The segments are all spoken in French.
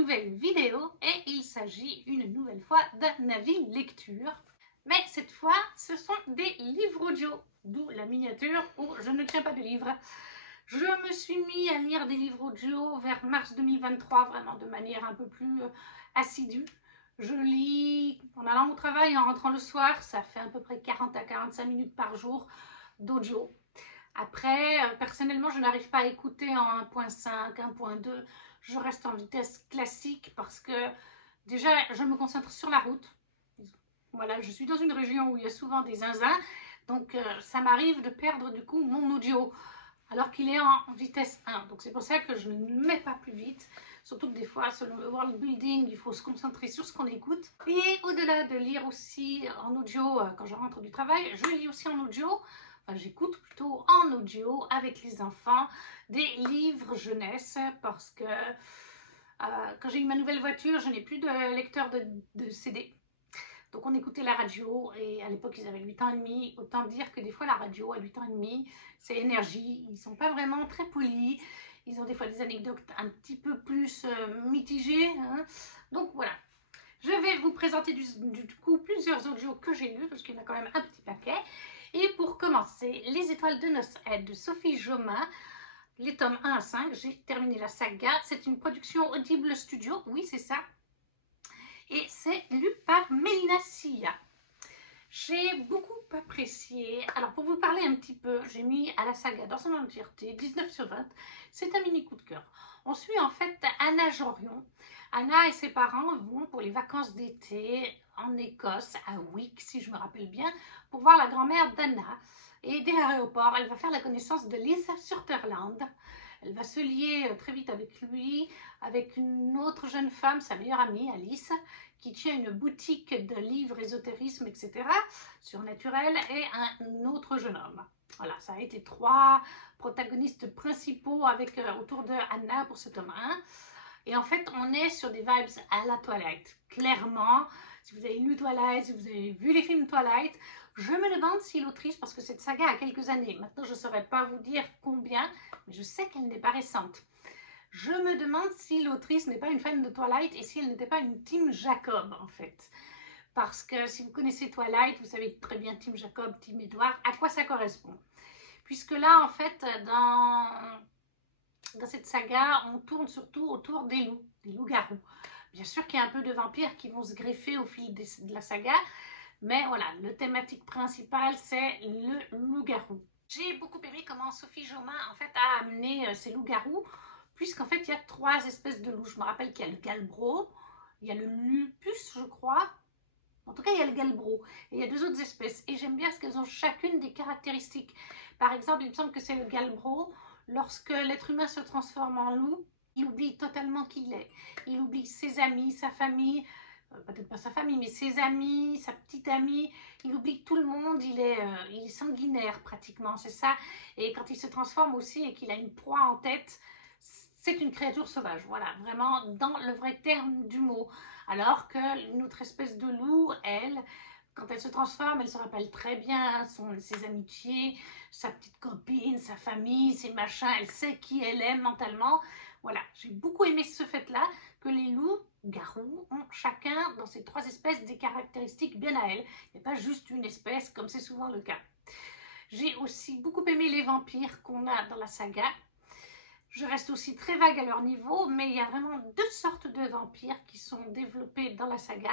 nouvelle vidéo et il s'agit une nouvelle fois d'un avis lecture. Mais cette fois, ce sont des livres audio, d'où la miniature où je ne tiens pas de livre. Je me suis mis à lire des livres audio vers mars 2023, vraiment de manière un peu plus assidue. Je lis en allant au travail, en rentrant le soir, ça fait à peu près 40 à 45 minutes par jour d'audio. Après, personnellement, je n'arrive pas à écouter en 1.5, 1.2. Je reste en vitesse classique parce que déjà, je me concentre sur la route. Voilà, je suis dans une région où il y a souvent des zinzins. Donc, ça m'arrive de perdre du coup mon audio alors qu'il est en vitesse 1. Donc, c'est pour ça que je ne mets pas plus vite. Surtout que des fois, selon le world building, il faut se concentrer sur ce qu'on écoute. Et au-delà de lire aussi en audio quand je rentre du travail, je lis aussi en audio. Enfin, j'écoute plutôt en audio avec les enfants des livres jeunesse parce que quand j'ai eu ma nouvelle voiture, je n'ai plus de lecteur de CD. Donc on écoutait la radio et à l'époque ils avaient 8 ans et demi. Autant dire que des fois la radio à 8 ans et demi, c'est énergie. Ils ne sont pas vraiment très polis. Ils ont des fois des anecdotes un petit peu plus mitigées. Hein. Donc voilà. Je vais vous présenter du coup plusieurs audios que j'ai lus parce qu'il y en a quand même un petit paquet. Et pour commencer, Les Étoiles de Noces de Sophie Jomain. Les tomes 1 à 5, j'ai terminé la saga. C'est une production Audible Studio, oui c'est ça. Et c'est lu par Mélina Sia. J'ai beaucoup apprécié. Alors pour vous parler un petit peu, j'ai mis à la saga dans son entièreté 19 sur 20. C'est un mini coup de cœur. On suit en fait Anna Jorion. Anna et ses parents vont pour les vacances d'été en Écosse, à Wick si je me rappelle bien, pour voir la grand-mère d'Anna. Et dès l'aéroport, elle va faire la connaissance de Lisa Sutherland. Elle va se lier très vite avec lui, avec une autre jeune femme, sa meilleure amie, Alice, qui tient une boutique de livres, ésotérisme, etc., surnaturel, et un autre jeune homme. Voilà, ça a été 3 protagonistes principaux avec, autour de Anna pour ce tome 1. Et en fait, on est sur des vibes à la Twilight. Clairement, si vous avez lu Twilight, si vous avez vu les films Twilight, je me demande si l'autrice, parce que cette saga a quelques années, maintenant je ne saurais pas vous dire combien, mais je sais qu'elle n'est pas récente. Je me demande si l'autrice n'est pas une fan de Twilight et si elle n'était pas une Team Jacob en fait. Parce que si vous connaissez Twilight, vous savez très bien Team Jacob, Team Edward, à quoi ça correspond. Puisque là en fait, dans cette saga, on tourne surtout autour des loups, des loups-garous. Bien sûr qu'il y a un peu de vampires qui vont se greffer au fil de la saga, mais voilà, le thématique principal c'est le loup-garou. J'ai beaucoup aimé comment Sophie Jomain en fait a amené ces loups-garous, puisqu'en fait il y a 3 espèces de loups. Je me rappelle qu'il y a le galbro, il y a le lupus je crois, en tout cas il y a le galbro, et il y a 2 autres espèces, et j'aime bien parce qu'elles ont chacune des caractéristiques. Par exemple, il me semble que c'est le galbro, lorsque l'être humain se transforme en loup, il oublie totalement qui il est. Il oublie ses amis, sa famille, peut-être pas sa famille, mais ses amis, sa petite amie, il oublie tout le monde, il est sanguinaire pratiquement, c'est ça. Et quand il se transforme aussi et qu'il a une proie en tête, c'est une créature sauvage, voilà, vraiment dans le vrai terme du mot. Alors que notre espèce de loup, elle, quand elle se transforme, elle se rappelle très bien ses amitiés, sa petite copine, sa famille, ses machins, elle sait qui elle est mentalement. Voilà, j'ai beaucoup aimé ce fait-là, que les loups-garous ont chacun dans ces 3 espèces des caractéristiques bien à elles. Il n'y a pas juste une espèce comme c'est souvent le cas. J'ai aussi beaucoup aimé les vampires qu'on a dans la saga. Je reste aussi très vague à leur niveau, mais il y a vraiment 2 sortes de vampires qui sont développés dans la saga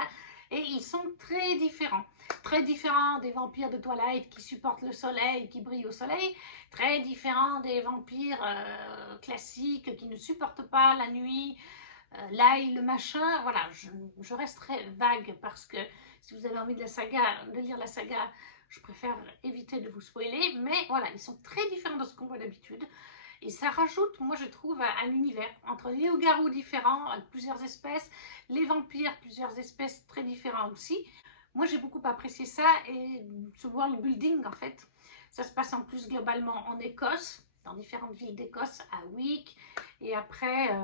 et ils sont très différents. Très différents des vampires de Twilight qui supportent le soleil, qui brillent au soleil. Très différents des vampires classiques qui ne supportent pas la nuit, l'ail, le machin. Voilà, je resterai vague parce que si vous avez envie de lire la saga, je préfère éviter de vous spoiler. Mais voilà, ils sont très différents de ce qu'on voit d'habitude. Et ça rajoute, moi je trouve, à l'univers, entre les loups-garous différents, avec plusieurs espèces, les vampires, plusieurs espèces très différentes aussi. Moi j'ai beaucoup apprécié ça, et ce world building en fait, ça se passe en plus globalement en Écosse, dans différentes villes d'Écosse, à Wick, et après,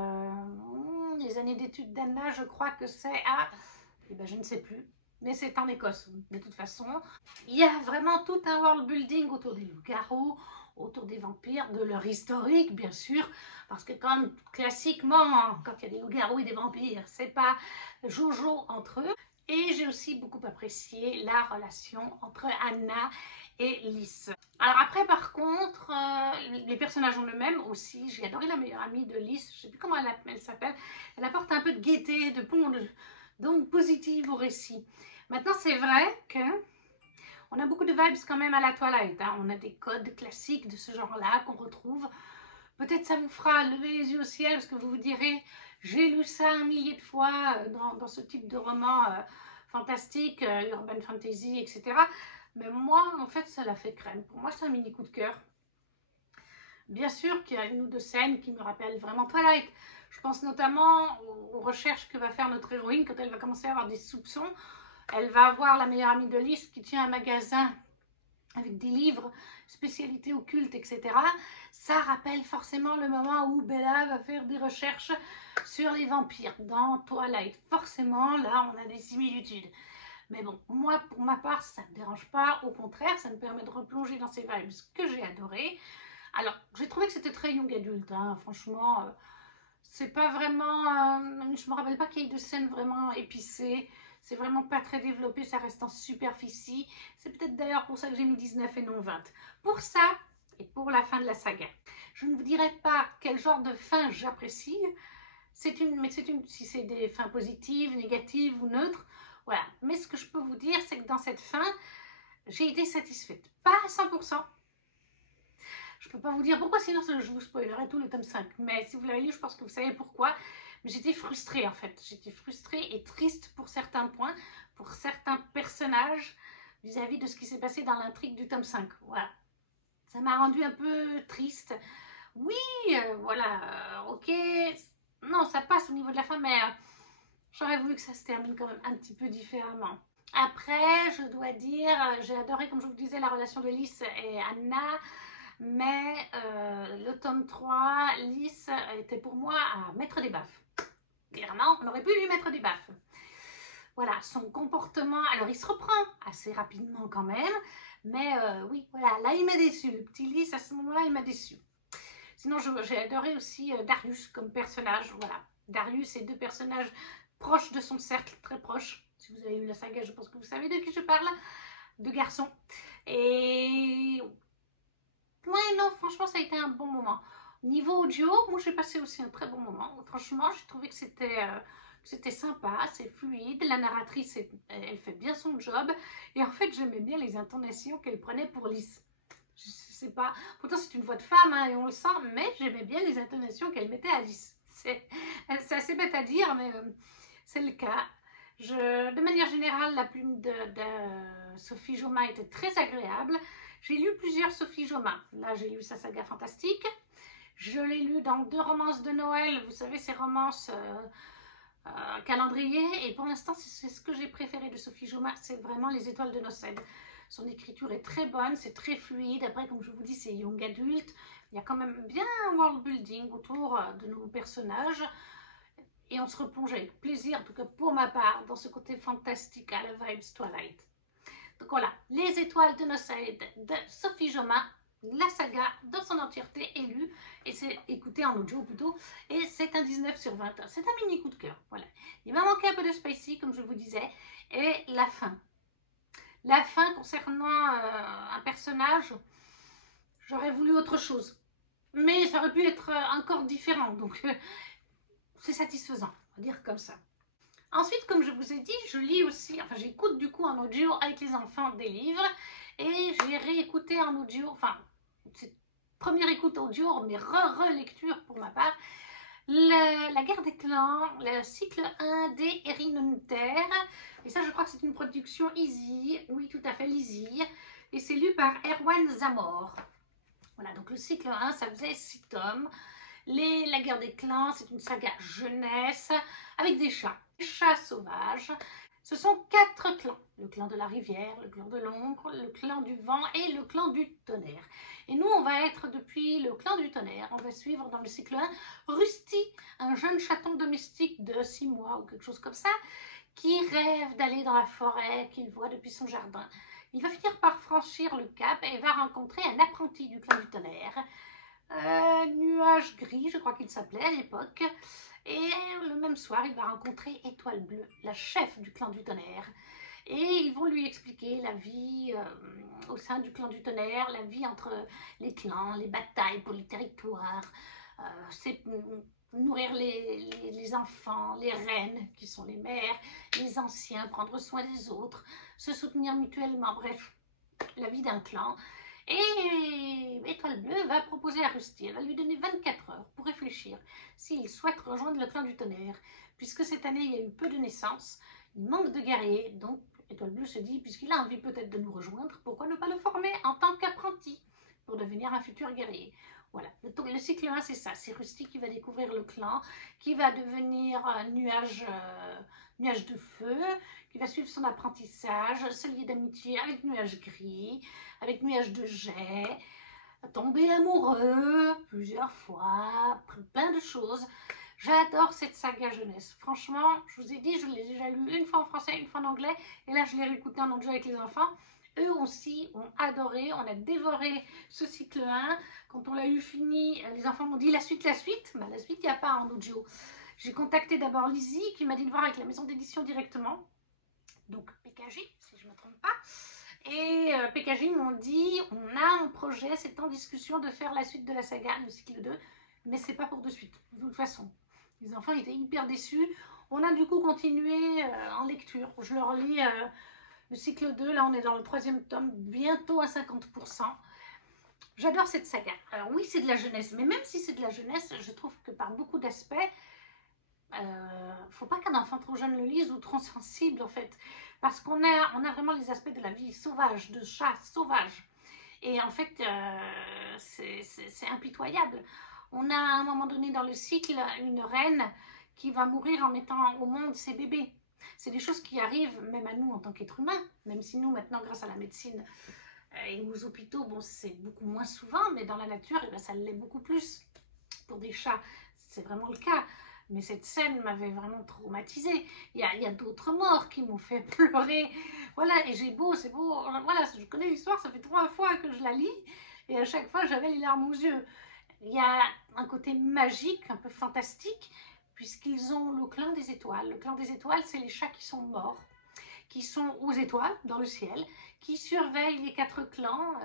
les années d'études d'Anna, je crois que c'est à, eh ben, je ne sais plus, mais c'est en Écosse de toute façon. Il y a vraiment tout un world building autour des loups-garous. autour des vampires, de leur historique bien sûr, parce que comme classiquement, quand il y a des loups-garous et des vampires, c'est pas Jojo entre eux. Et j'ai aussi beaucoup apprécié la relation entre Anna et Lys. Alors après par contre, les personnages en eux-mêmes aussi, j'ai adoré la meilleure amie de Lys, je sais plus comment elle s'appelle, elle apporte un peu de gaieté, de donc positive au récit. Maintenant c'est vrai que on a beaucoup de vibes quand même à la Twilight, hein. On a des codes classiques de ce genre-là qu'on retrouve. Peut-être ça vous fera lever les yeux au ciel parce que vous vous direz j'ai lu ça 1 millier de fois dans ce type de roman fantastique, urban fantasy, etc. Mais moi, en fait, ça l'a fait crème. Pour moi, c'est un mini coup de cœur. Bien sûr qu'il y a une ou deux scènes qui me rappellent vraiment Twilight. Je pense notamment aux recherches que va faire notre héroïne quand elle va commencer à avoir des soupçons. Elle va voir la meilleure amie de Lys qui tient un magasin avec des livres, spécialités occultes, etc. Ça rappelle forcément le moment où Bella va faire des recherches sur les vampires dans Twilight. Forcément, là, on a des similitudes. Mais bon, moi, pour ma part, ça ne me dérange pas. Au contraire, ça me permet de replonger dans ces vibes que j'ai adoré. Alors, j'ai trouvé que c'était très young adulte, hein. Franchement, c'est pas vraiment... je me rappelle pas qu'il y ait de scènes vraiment épicées. C'est vraiment pas très développé, ça reste en superficie. C'est peut-être d'ailleurs pour ça que j'ai mis 19 et non 20. Pour ça, et pour la fin de la saga, je ne vous dirai pas quel genre de fin j'apprécie. Si c'est des fins positives, négatives ou neutres, voilà. Mais ce que je peux vous dire, c'est que dans cette fin, j'ai été satisfaite. Pas à 100%. Je ne peux pas vous dire pourquoi, sinon je vous spoilerai tout le tome 5. Mais si vous l'avez lu, je pense que vous savez pourquoi. Mais j'étais frustrée en fait. J'étais frustrée et triste pour certains points, pour certains personnages vis-à-vis de ce qui s'est passé dans l'intrigue du tome 5. Voilà. Ça m'a rendu un peu triste. Oui, voilà, ok. Non, ça passe au niveau de la fin, mais j'aurais voulu que ça se termine quand même un petit peu différemment. Après, je dois dire, j'ai adoré, comme je vous disais, la relation de Lys et Anna. Mais le tome 3, Lys était pour moi à mettre des baffes. Clairement, on aurait pu lui mettre des baffes. Voilà, son comportement, alors il se reprend assez rapidement quand même, mais oui, voilà, là il m'a déçu. Le petit Lys, à ce moment-là, il m'a déçu. Sinon, j'ai adoré aussi Darius comme personnage. Voilà, Darius et deux personnages proches de son cercle, très proches. Si vous avez lu la saga, je pense que vous savez de qui je parle. Deux garçons. Et ouais, non, franchement, ça a été un bon moment. Niveau audio, moi j'ai passé aussi un très bon moment. Franchement, j'ai trouvé que c'était sympa, c'est fluide. La narratrice, elle fait bien son job. Et en fait, j'aimais bien les intonations qu'elle prenait pour Lys. Je sais pas, pourtant c'est une voix de femme hein, et on le sent, mais j'aimais bien les intonations qu'elle mettait à Lys. C'est assez bête à dire, mais c'est le cas. De manière générale, la plume de Sophie Joma était très agréable. J'ai lu plusieurs Sophie Joma. Là, j'ai lu sa saga fantastique. Je l'ai lu dans 2 romances de Noël. Vous savez, ces romances calendrier. Et pour l'instant, c'est ce que j'ai préféré de Sophie Joma. C'est vraiment Les Étoiles de Nocède. Son écriture est très bonne, c'est très fluide. Après, comme je vous dis, c'est young adulte. Il y a quand même bien un world building autour de nos personnages. Et on se replonge avec plaisir, en tout cas pour ma part, dans ce côté fantastique à la vibes Twilight. Donc voilà, Les Étoiles de Nocède de Sophie Joma, la saga dans son entièreté est lue, et c'est écouté en audio plutôt, et c'est un 19 sur 20. C'est un mini coup de cœur, voilà. Il m'a manqué un peu de spicy, comme je vous disais, et la fin. La fin concernant un personnage, j'aurais voulu autre chose. Mais ça aurait pu être encore différent, donc c'est satisfaisant, on va dire comme ça. Ensuite, comme je vous ai dit, je lis aussi, enfin j'écoute du coup en audio avec les enfants des livres et j'ai réécouté en audio, enfin c'est première écoute audio, mais relecture pour ma part, la guerre des clans, le cycle 1 des Hérénontaires. Et ça je crois que c'est une production Easy, oui tout à fait Easy, et c'est lu par Erwan Zamor. Voilà, donc le cycle 1 ça faisait 6 tomes. La guerre des clans, c'est une saga jeunesse avec des chats. Des chats sauvages. Ce sont 4 clans. Le clan de la rivière, le clan de l'ombre, le clan du vent et le clan du tonnerre. Et nous, on va être depuis le clan du tonnerre. On va suivre dans le cycle 1 Rusty, un jeune chaton domestique de 6 mois ou quelque chose comme ça, qui rêve d'aller dans la forêt qu'il voit depuis son jardin, Il va finir par franchir le cap et va rencontrer un apprenti du clan du tonnerre, Nuage Gris, je crois qu'il s'appelait à l'époque. Et le même soir, il va rencontrer Étoile Bleue, la chef du clan du tonnerre. Et ils vont lui expliquer la vie au sein du clan du tonnerre, la vie entre les clans, les batailles pour les territoires, c'est nourrir les enfants, les reines qui sont les mères, les anciens, prendre soin des autres, se soutenir mutuellement, bref, la vie d'un clan. Et Étoile Bleue va proposer à Rusty, elle va lui donner 24 heures pour réfléchir s'il souhaite rejoindre le clan du tonnerre, puisque cette année il y a eu peu de naissances, il manque de guerriers, donc Étoile Bleue se dit, puisqu'il a envie peut-être de nous rejoindre, pourquoi ne pas le former en tant qu'apprenti pour devenir un futur guerrier. Voilà, le cycle 1 c'est ça, c'est Rusty qui va découvrir le clan, qui va devenir nuage de feu, qui va suivre son apprentissage, se lier d'amitié avec Nuage Gris, avec Nuage de jet, tomber amoureux plusieurs fois, plein de choses. J'adore cette saga jeunesse. Franchement, je vous ai dit, je l'ai déjà lu une fois en français, une fois en anglais, et là je l'ai réécouté en anglais avec les enfants. Eux aussi ont adoré, on a dévoré ce cycle 1. Quand on l'a eu fini, les enfants m'ont dit la suite. Ben, la suite, il n'y a pas en audio. J'ai contacté d'abord Lizzie qui m'a dit de voir avec la maison d'édition directement. Donc PKJ, si je ne me trompe pas. Et PKJ m'ont dit, on a un projet, c'est en discussion de faire la suite de la saga, le cycle 2, mais c'est pas pour de suite, de toute façon. Les enfants étaient hyper déçus. On a du coup continué en lecture. Je leur lis le cycle 2, là on est dans le 3e tome, bientôt à 50%. J'adore cette saga. Alors oui, c'est de la jeunesse, mais même si c'est de la jeunesse, je trouve que par beaucoup d'aspects, faut pas qu'un enfant trop jeune le lise ou trop sensible en fait, parce qu'on a vraiment les aspects de la vie sauvage, de chasse sauvage, et en fait c'est impitoyable. On a à un moment donné dans le cycle une reine qui va mourir en mettant au monde ses bébés. C'est des choses qui arrivent même à nous en tant qu'êtres humains, même si nous maintenant grâce à la médecine et aux hôpitaux, bon c'est beaucoup moins souvent, mais dans la nature eh bien, ça l'est beaucoup plus. Pour des chats c'est vraiment le cas. Mais cette scène m'avait vraiment traumatisée. Il y a d'autres morts qui m'ont fait pleurer. Voilà, et j'ai beau, c'est beau. Voilà, je connais l'histoire, ça fait 3 fois que je la lis. Et à chaque fois, j'avais les larmes aux yeux. Il y a un côté magique, un peu fantastique, puisqu'ils ont le clan des étoiles. Le clan des étoiles, c'est les chats qui sont morts, qui sont aux étoiles, dans le ciel, qui surveillent les 4 clans,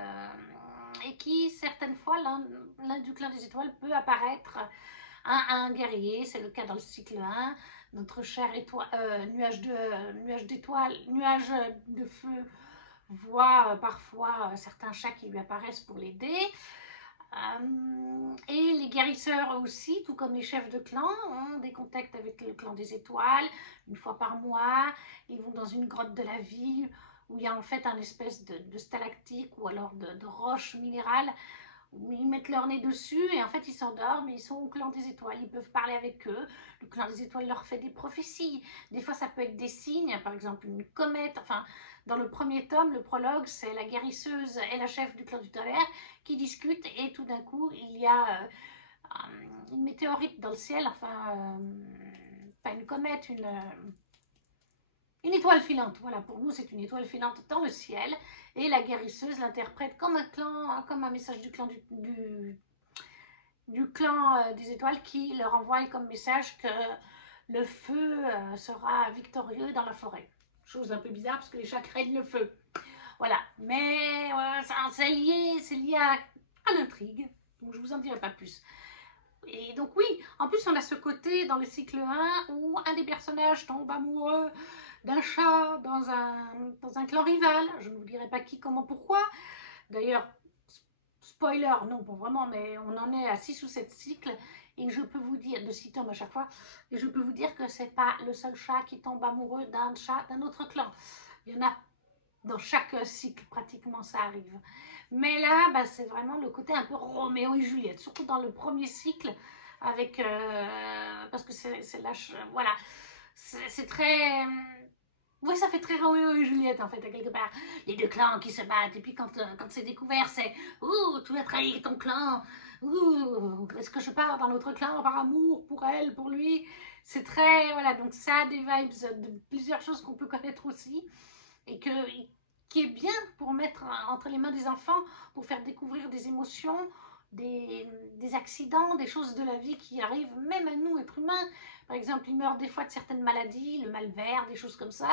et qui, certaines fois, l'un du clan des étoiles peut apparaître un guerrier, c'est le cas dans le cycle 1, notre cher nuage de feu voit parfois certains chats qui lui apparaissent pour l'aider. Et les guérisseurs aussi, tout comme les chefs de clan, ont des contacts avec le clan des étoiles, une fois par mois. Ils vont dans une grotte de la ville où il y a en fait un espèce de stalactique ou alors de roche minérale. Ils mettent leur nez dessus et en fait ils s'endorment et ils sont au clan des étoiles, ils peuvent parler avec eux, le clan des étoiles leur fait des prophéties, des fois ça peut être des signes, par exemple une comète, enfin dans le 1er tome, le prologue, c'est la guérisseuse et la chef du clan du tonnerre qui discutent et tout d'un coup il y a une météorite dans le ciel, enfin pas une comète, une étoile filante, voilà, pour nous c'est une étoile filante dans le ciel, et la guérisseuse l'interprète comme un message du clan des étoiles qui leur envoie comme message que le feu sera victorieux dans la forêt. Chose un peu bizarre parce que les chats craignent le feu. Voilà, mais c'est lié à l'intrigue, donc je vous en dirai pas plus. Et donc oui, en plus on a ce côté dans le cycle 1 où un des personnages tombe amoureux d'un chat dans un clan rival. Je ne vous dirai pas qui, comment, pourquoi. D'ailleurs, spoiler, non pas vraiment, mais on en est à 6 ou 7 cycles. Et je peux vous dire, de 6 tomes à chaque fois, et je peux vous dire que c'est pas le seul chat qui tombe amoureux d'un chat d'un autre clan. Il y en a dans chaque cycle, pratiquement ça arrive. Mais là, bah, c'est vraiment le côté un peu Roméo et Juliette, surtout dans le 1er cycle, avec parce que c'est là, voilà, c'est très... Oui, ça fait très Roméo et Juliette en fait, à quelque part. Les 2 clans qui se battent, et puis quand c'est découvert, c'est « Ouh, tu as trahi ton clan. Ouh, est-ce que je pars dans l'autre clan par amour pour elle, pour lui ?» C'est très... Voilà, donc ça a des vibes de plusieurs choses qu'on peut connaître aussi, et que qui est bien pour mettre entre les mains des enfants, pour faire découvrir des émotions, des accidents, des choses de la vie qui arrivent même à nous, êtres humains. Par exemple, ils meurent des fois de certaines maladies, le mal vert, des choses comme ça.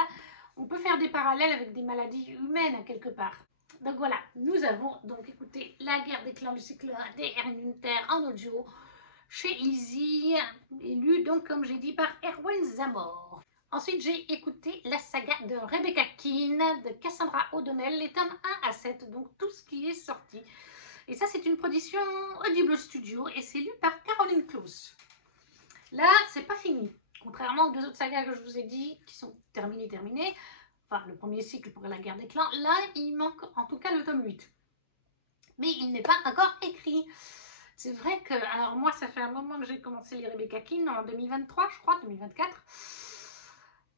On peut faire des parallèles avec des maladies humaines à quelque part. Donc voilà, nous avons donc écouté La guerre des clans du cycle 1 des Herminter en audio chez Easy, lu donc comme j'ai dit par Erwan Zamor. Ensuite, j'ai écouté la saga de Rebecca Keane, de Cassandra O'Donnell, les tomes 1 à 7, donc tout ce qui est sorti. Et ça, c'est une production Audible Studio et c'est lu par Caroline Close. Là, c'est pas fini. Contrairement aux deux autres sagas que je vous ai dit, qui sont terminées, enfin, le premier cycle pour la guerre des clans, là, il manque en tout cas le tome 8. Mais il n'est pas encore écrit. C'est vrai que, alors moi, ça fait un moment que j'ai commencé les Rebecca Keane, en 2023, je crois, 2024.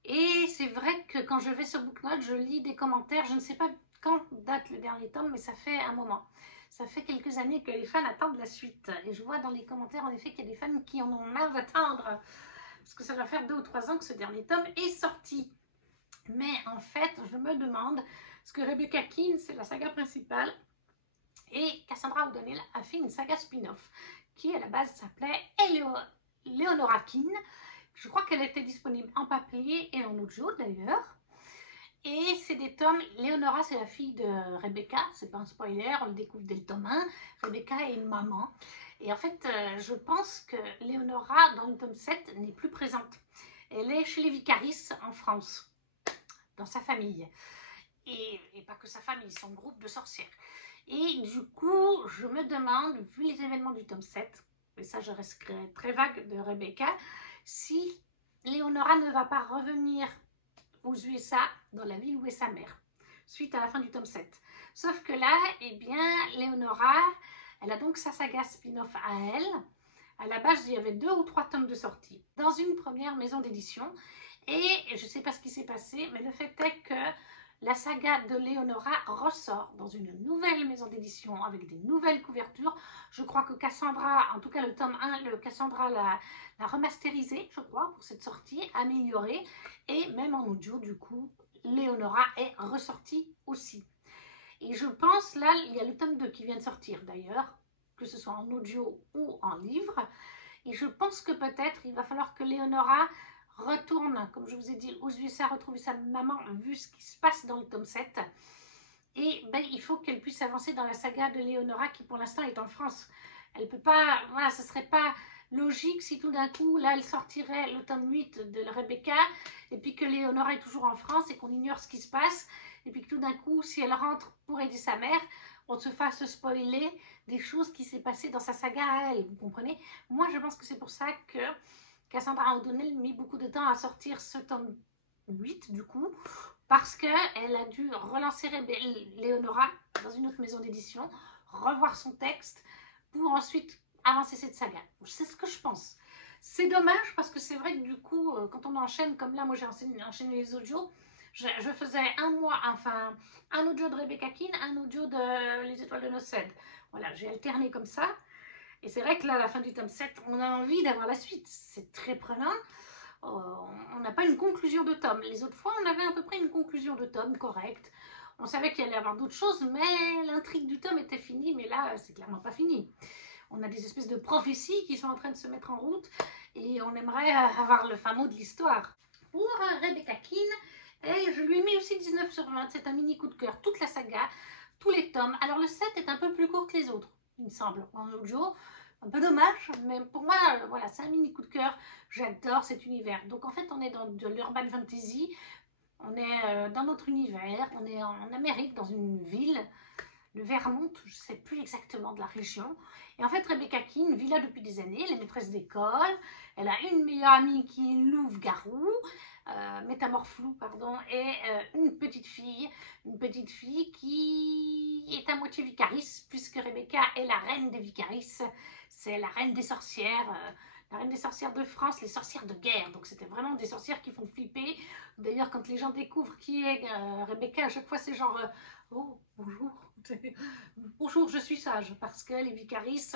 Et c'est vrai que quand je vais sur Booknote, je lis des commentaires. Je ne sais pas quand date le dernier tome, mais ça fait un moment. Ça fait quelques années que les fans attendent la suite. Et je vois dans les commentaires, en effet, qu'il y a des fans qui en ont marre d'attendre. Parce que ça va faire 2 ou 3 ans que ce dernier tome est sorti. Mais en fait, je me demande, parce que Rebecca Keane, c'est la saga principale. Et Cassandra O'Donnell a fait une saga spin-off qui à la base s'appelait Leonora Keane. Je crois qu'elle était disponible en papier et en audio d'ailleurs. Et c'est des tomes, Leonora c'est la fille de Rebecca, c'est pas un spoiler, on le découvre dès le tome 1. Rebecca est une maman. Et en fait, je pense que Leonora dans le tome 7 n'est plus présente. Elle est chez les Vicaris en France, dans sa famille. Et pas que sa famille, son groupe de sorcières. Et du coup, je me demande, vu les événements du tome 7, et ça je reste très vague de Rebecca, si Leonora ne va pas revenir aux USA, dans la ville où est sa mère, suite à la fin du tome 7. Sauf que là, eh bien, Leonora, elle a donc sa saga spin-off à elle. À la base, il y avait 2 ou 3 tomes de sortie dans une première maison d'édition. Et je ne sais pas ce qui s'est passé, mais le fait est que la saga de Leonora ressort dans une nouvelle maison d'édition avec des nouvelles couvertures. Je crois que Cassandra, en tout cas le tome 1, Cassandra l'a remasterisé, je crois, pour cette sortie, améliorée. Et même en audio, du coup, Leonora est ressortie aussi. Et je pense, là, il y a le tome 2 qui vient de sortir d'ailleurs, que ce soit en audio ou en livre. Et je pense que peut-être il va falloir que Leonora retourne, comme je vous ai dit, aux USA, retrouver sa maman, vu ce qui se passe dans le tome 7. Et ben, il faut qu'elle puisse avancer dans la saga de Leonora qui pour l'instant est en France. Elle peut pas, voilà, ce serait pas logique si tout d'un coup, là, elle sortirait le tome 8 de Rebecca, et puis que Leonora est toujours en France et qu'on ignore ce qui se passe, et puis que tout d'un coup, si elle rentre pour aider sa mère, on se fasse spoiler des choses qui s'est passées dans sa saga à elle, vous comprenez? Moi, je pense que c'est pour ça que Cassandra O'Donnell a mis beaucoup de temps à sortir ce tome 8, du coup, parce qu'elle a dû relancer Leonora dans une autre maison d'édition, revoir son texte, pour ensuite avancer cette saga. C'est ce que je pense. C'est dommage, parce que c'est vrai que du coup, quand on enchaîne, comme là, moi j'ai enchaîné les audios, je faisais un mois, enfin, un audio de Rebecca Keane, un audio de Les Étoiles de Nosed. Voilà, j'ai alterné comme ça. Et c'est vrai que là, à la fin du tome 7, on a envie d'avoir la suite. C'est très prenant. On n'a pas une conclusion de tome. Les autres fois, on avait à peu près une conclusion de tome correcte. On savait qu'il allait y avoir d'autres choses, mais l'intrigue du tome était finie. Mais là, c'est clairement pas fini. On a des espèces de prophéties qui sont en train de se mettre en route. Et on aimerait avoir le fin mot de l'histoire. Pour Rebecca Keane, et je lui ai mis aussi 19 sur 20. C'est un mini coup de cœur. Toute la saga, tous les tomes. Alors le 7 est un peu plus court que les autres, il me semble, en audio. Un peu dommage, mais pour moi, voilà, c'est un mini coup de cœur. J'adore cet univers. Donc en fait, on est dans de l'urban fantasy. On est dans notre univers. On est en Amérique, dans une ville. Le Vermont, je ne sais plus exactement de la région. Et en fait, Rebecca Keane vit là depuis des années. Elle est maîtresse d'école. Elle a une meilleure amie qui est louve-garou. Métamorphlou, pardon, et une petite fille qui est à moitié vicaris, puisque Rebecca est la reine des vicaris, c'est la reine des sorcières, la reine des sorcières de France, les sorcières de guerre, donc c'était vraiment des sorcières qui font flipper. D'ailleurs, quand les gens découvrent qui est Rebecca, à chaque fois c'est genre oh bonjour, bonjour, je suis sage, parce que les vicaris,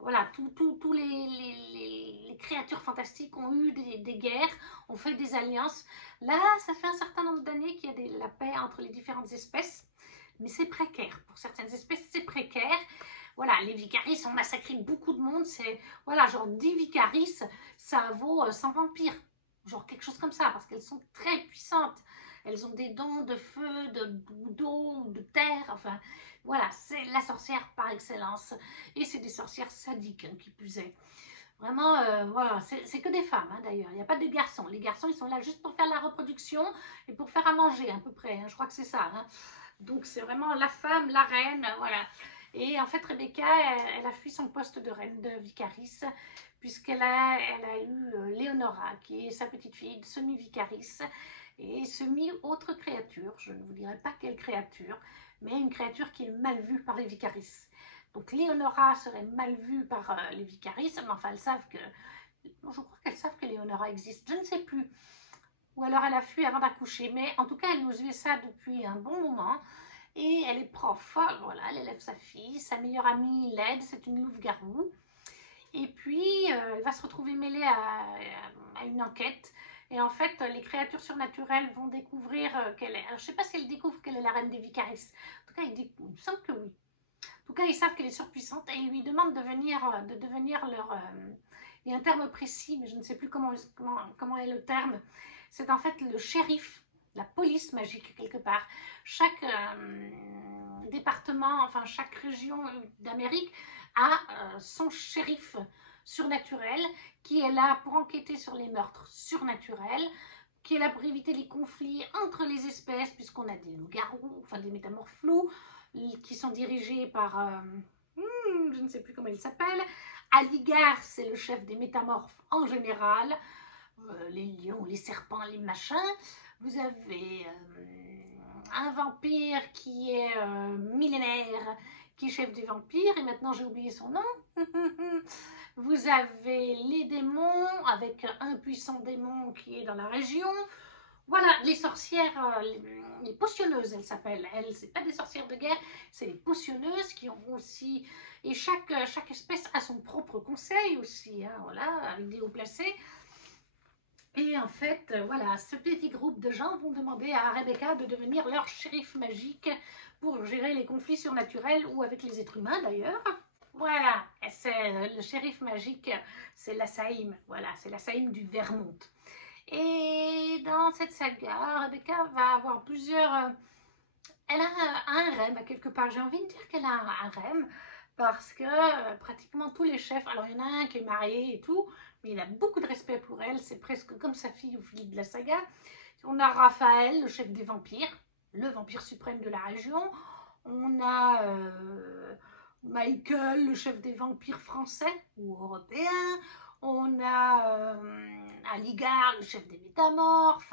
voilà, tous les créatures fantastiques ont eu des guerres, ont fait des alliances. Là, ça fait un certain nombre d'années qu'il y a la paix entre les différentes espèces, mais c'est précaire. Pour certaines espèces, c'est précaire. Voilà, les Vicaris ont massacré beaucoup de monde. C'est, voilà, genre 10 Vicaris, ça vaut 100 vampires. Genre quelque chose comme ça, parce qu'elles sont très puissantes. Elles ont des dons de feu, d'eau, de terre, enfin, voilà, c'est la sorcière par excellence. Et c'est des sorcières sadiques, hein, qui plus est. Vraiment, voilà, c'est que des femmes, hein, d'ailleurs. Il n'y a pas de garçons. Les garçons, ils sont là juste pour faire la reproduction et pour faire à manger, à peu près, hein. Je crois que c'est ça, hein. Donc, c'est vraiment la femme, la reine, voilà. Et en fait, Rebecca, elle a fui son poste de reine de Vicaris, puisqu'elle elle a eu Léonora, qui est sa petite fille, semi-Vicaris, et semi-autre créature. Je ne vous dirai pas quelle créature, mais une créature qui est mal vue par les Vicaris. Donc Léonora serait mal vue par les Vicaris, mais enfin elles savent que, je crois qu'elles savent que Léonora existe, je ne sais plus. Ou alors elle a fui avant d'accoucher, mais en tout cas elle nous faisait ça depuis un bon moment. Et elle est prof, voilà, elle élève sa fille, sa meilleure amie l'aide, c'est une louve-garou. Et puis elle va se retrouver mêlée à une enquête. Et en fait, les créatures surnaturelles vont découvrir qu'elle est. Alors, je ne sais pas si elles découvrent qu'elle est la reine des Vicaris. En tout cas, il me semble que oui. En tout cas, ils savent qu'elle est surpuissante et ils lui demandent de devenir leur... il y a un terme précis, mais je ne sais plus comment est le terme. C'est en fait le shérif, la police magique quelque part. Chaque département, enfin chaque région d'Amérique a son shérif surnaturel qui est là pour enquêter sur les meurtres surnaturels, qui est là pour éviter les conflits entre les espèces, puisqu'on a des loups-garous, enfin des métamorphes flous, qui sont dirigés par, je ne sais plus comment il s'appelle. Aligar, c'est le chef des métamorphes en général, les lions, les serpents, les machins. Vous avez un vampire qui est millénaire, qui est chef des vampires, et maintenant j'ai oublié son nom. Vous avez les démons, avec un puissant démon qui est dans la région. Voilà, les sorcières, les potionneuses, elles s'appellent. Elles, c'est pas des sorcières de guerre, c'est les potionneuses qui ont aussi... Et chaque espèce a son propre conseil aussi, hein, voilà, avec des hauts placés. Et en fait, voilà, ce petit groupe de gens vont demander à Rebecca de devenir leur shérif magique pour gérer les conflits surnaturels ou avec les êtres humains d'ailleurs. Voilà, c'est le shérif magique, c'est l'Assaïm, voilà, c'est l'Assaïm du Vermont. Et dans cette saga, Rebecca va avoir plusieurs... elle a un harem à quelque part. J'ai envie de dire qu'elle a un harem parce que pratiquement tous les chefs... Alors, il y en a un qui est marié et tout, mais il a beaucoup de respect pour elle. C'est presque comme sa fille au fil de la saga. On a Raphaël, le chef des vampires, le vampire suprême de la région. On a Michael, le chef des vampires français ou européens. On a Aligar, le chef des métamorphes.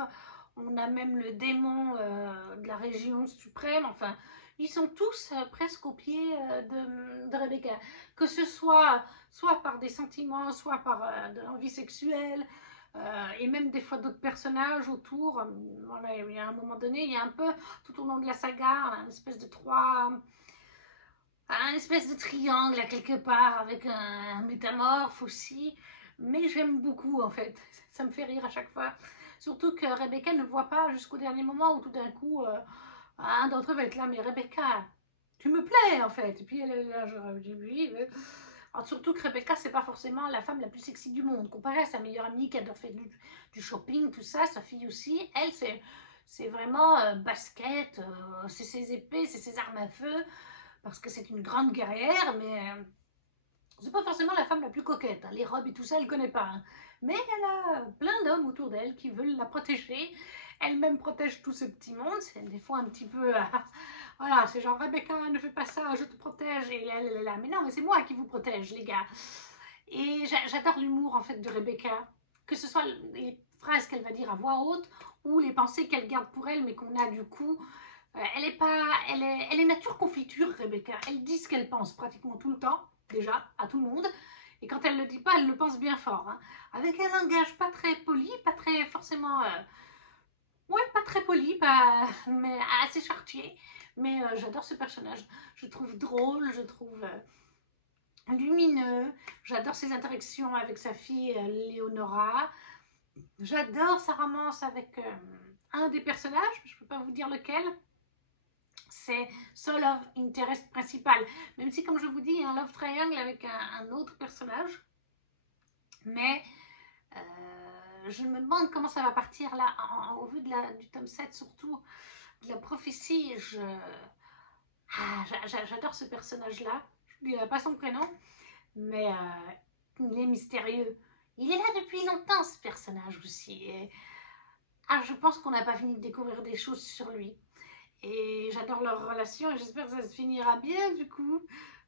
On a même le démon de la région suprême. Enfin, ils sont tous presque au pied de Rebecca. Que ce soit par des sentiments, soit par de l'envie sexuelle, et même des fois d'autres personnages autour. Voilà, il y a un moment donné, il y a un peu, tout au long de la saga, une espèce de un espèce de triangle à quelque part avec un métamorphe aussi, mais j'aime beaucoup en fait, ça me fait rire à chaque fois, surtout que Rebecca ne voit pas jusqu'au dernier moment où tout d'un coup un d'entre eux va être là, mais Rebecca, tu me plais en fait, et puis elle est là, je dis oui, mais... Alors, surtout que Rebecca, c'est pas forcément la femme la plus sexy du monde, comparée à sa meilleure amie qui adore faire du shopping, tout ça, sa fille aussi, elle c'est vraiment basket, c'est ses épées, c'est ses armes à feu, parce que c'est une grande guerrière, mais c'est pas forcément la femme la plus coquette, hein. Les robes et tout ça, elle connaît pas, hein. Mais elle a plein d'hommes autour d'elle qui veulent la protéger. Elle-même protège tout ce petit monde, c'est des fois un petit peu... voilà, c'est genre Rebecca, ne fais pas ça, je te protège. Et elle est là, mais non, mais c'est moi qui vous protège, les gars. Et j'adore l'humour en fait de Rebecca, que ce soit les phrases qu'elle va dire à voix haute ou les pensées qu'elle garde pour elle, mais qu'on a du coup. Elle est nature confiture, Rebecca. Elle dit ce qu'elle pense pratiquement tout le temps, déjà, à tout le monde. Et quand elle ne le dit pas, elle le pense bien fort, hein. Avec un langage pas très poli, pas très forcément... ouais, pas très poli, pas, mais assez chartier. Mais j'adore ce personnage. Je trouve drôle, je trouve... lumineux. J'adore ses interactions avec sa fille Léonora. J'adore sa romance avec un des personnages, je ne peux pas vous dire lequel. C'est son love interest principal. Même si, comme je vous dis, il y a un love triangle avec un autre personnage. Mais je me demande comment ça va partir là, au vu du tome 7, surtout de la prophétie. J'adore ce personnage-là. Je ne dirai pas son prénom, mais il est mystérieux. Il est là depuis longtemps, ce personnage aussi. Et, je pense qu'on n'a pas fini de découvrir des choses sur lui. Et j'adore leur relation et j'espère que ça se finira bien du coup.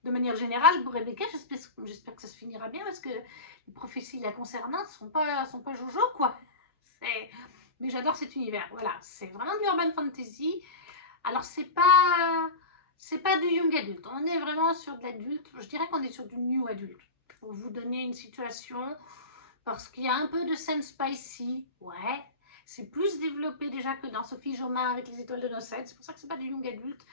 De manière générale, pour Rebecca, j'espère que ça se finira bien parce que les prophéties la concernant sont pas jojo quoi. Mais j'adore cet univers. Voilà, c'est vraiment du urban fantasy. Alors c'est pas du young adulte. On est vraiment sur de l'adulte. Je dirais qu'on est sur du new adulte. Pour vous donner une situation, parce qu'il y a un peu de scène spicy, ouais. C'est plus développé déjà que dans Sophie Jomain avec les étoiles de Nocette. C'est pour ça que c'est pas du young adulte.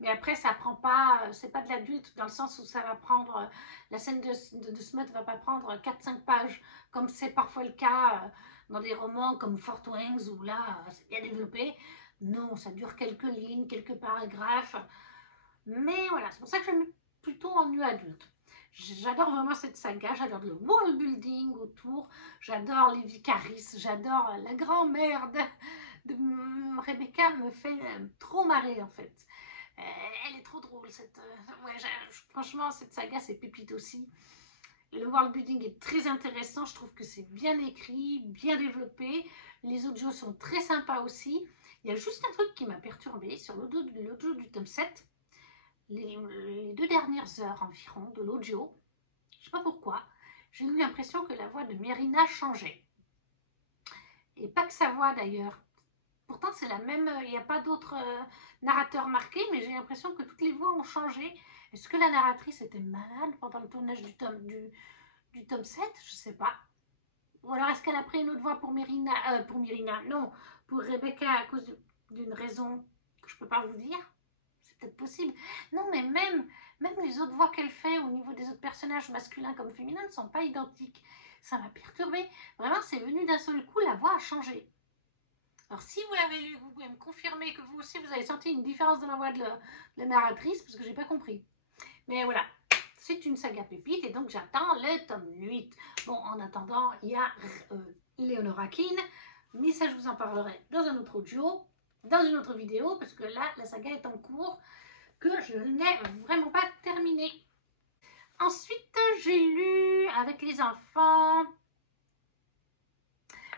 Mais après, ça prend pas, c'est pas de l'adulte dans le sens où ça va prendre, la scène de Smut va pas prendre 4-5 pages, comme c'est parfois le cas dans des romans comme Fort Wings, où là, c'est bien développé. Non, ça dure quelques lignes, quelques paragraphes. Mais voilà, c'est pour ça que je mets plutôt en nu adulte. J'adore vraiment cette saga, j'adore le world building autour, j'adore les vicarisses, j'adore la grand-mère de Rebecca, me fait trop marrer en fait. Elle est trop drôle, ouais, franchement cette saga c'est pépite aussi. Le world building est très intéressant, je trouve que c'est bien écrit, bien développé, les audios sont très sympas aussi. Il y a juste un truc qui m'a perturbée sur l'audio du tome 7, les 2 dernières heures environ de l'audio, je ne sais pas pourquoi, j'ai eu l'impression que la voix de Mérina changeait. Et pas que sa voix d'ailleurs. Pourtant c'est la même, il n'y a pas d'autres narrateurs marqués, mais j'ai l'impression que toutes les voix ont changé. Est-ce que la narratrice était malade pendant le tournage du tome 7? Je ne sais pas. Ou alors est-ce qu'elle a pris une autre voix pour Mérina, non, pour Rebecca à cause d'une raison que je ne peux pas vous dire. C'est peut-être possible. Non, mais même les autres voix qu'elle fait au niveau des autres personnages masculins comme féminins ne sont pas identiques. Ça m'a perturbée. Vraiment, c'est venu d'un seul coup, la voix a changé. Alors, si vous l'avez lu, vous pouvez me confirmer que vous aussi, vous avez senti une différence dans la voix de la narratrice, parce que j'ai pas compris. Mais voilà, c'est une saga pépite, et donc j'attends le tome 8. Bon, en attendant, il y a Léonora Keane, mais ça, je vous en parlerai dans un autre audio, dans une autre vidéo, parce que là, la saga est en cours, que je n'ai vraiment pas terminé. Ensuite, j'ai lu avec les enfants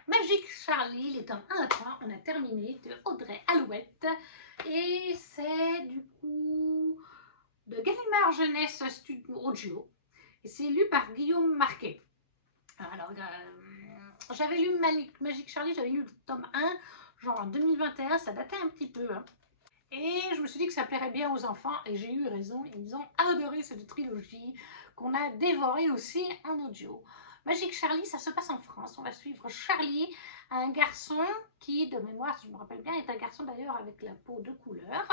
Magic Charlie, les tomes 1 à 3, on a terminé, de Audrey Alouette. Et c'est du coup de Gallimard Jeunesse Studio Audio. Et c'est lu par Guillaume Marquet. Alors, j'avais lu Magic Charlie, j'avais lu le tome 1, genre en 2021, ça datait un petit peu. Hein. Et je me suis dit que ça plairait bien aux enfants, et j'ai eu raison, ils ont adoré cette trilogie qu'on a dévorée aussi en audio. Magic Charlie, ça se passe en France. On va suivre Charlie, un garçon qui, de mémoire, si je me rappelle bien, est un garçon d'ailleurs avec la peau de couleur,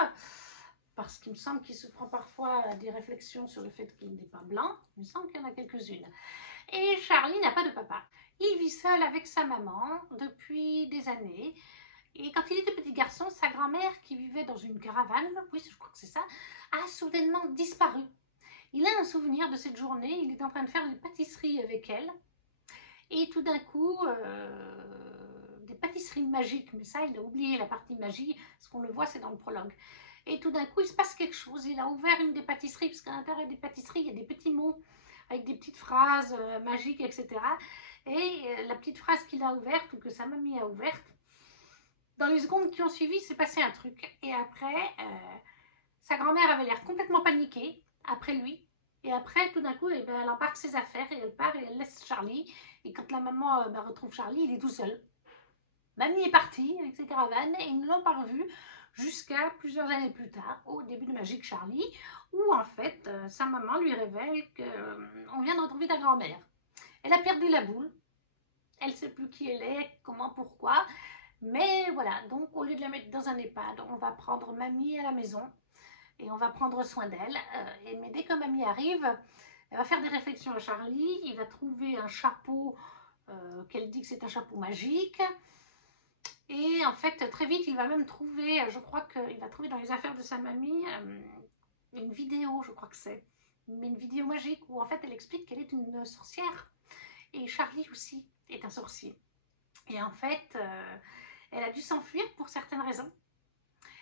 parce qu'il me semble qu'il se prend parfois des réflexions sur le fait qu'il n'est pas blanc. Il me semble qu'il y en a quelques-unes. Et Charlie n'a pas de papa. Il vit seul avec sa maman depuis des années. Et quand il était petit garçon, sa grand-mère, qui vivait dans une caravane, oui, je crois que c'est ça, a soudainement disparu. Il a un souvenir de cette journée, il est en train de faire des pâtisseries avec elle. Et tout d'un coup, des pâtisseries magiques, mais ça, il a oublié la partie magie, ce qu'on le voit, c'est dans le prologue. Et tout d'un coup, il se passe quelque chose, il a ouvert une des pâtisseries, parce qu'à l'intérieur des pâtisseries, il y a des petits mots, avec des petites phrases magiques, etc. Et la petite phrase qu'il a ouverte, ou que sa mamie a ouverte, dans les secondes qui ont suivi, il s'est passé un truc. Et après, sa grand-mère avait l'air complètement paniquée, après lui. Et après, tout d'un coup, eh ben, elle embarque ses affaires et elle part et elle laisse Charlie. Et quand la maman retrouve Charlie, il est tout seul. Mamie est partie avec ses caravanes et ils ne l'ont pas revu jusqu'à plusieurs années plus tard, au début de Magic Charlie, où en fait, sa maman lui révèle qu'on vient de retrouver ta grand-mère. Elle a perdu la boule. Elle ne sait plus qui elle est, comment, pourquoi. Mais voilà, donc au lieu de la mettre dans un EHPAD, on va prendre mamie à la maison et on va prendre soin d'elle. Mais dès que mamie arrive, Elle va faire des réflexions à Charlie, il va trouver un chapeau qu'elle dit que c'est un chapeau magique. Et en fait, très vite, il va même trouver, je crois qu'il va trouver dans les affaires de sa mamie une vidéo, je crois que c'est, mais une vidéo magique où en fait elle explique qu'elle est une sorcière. Et Charlie aussi est un sorcier. Et en fait, elle a dû s'enfuir pour certaines raisons.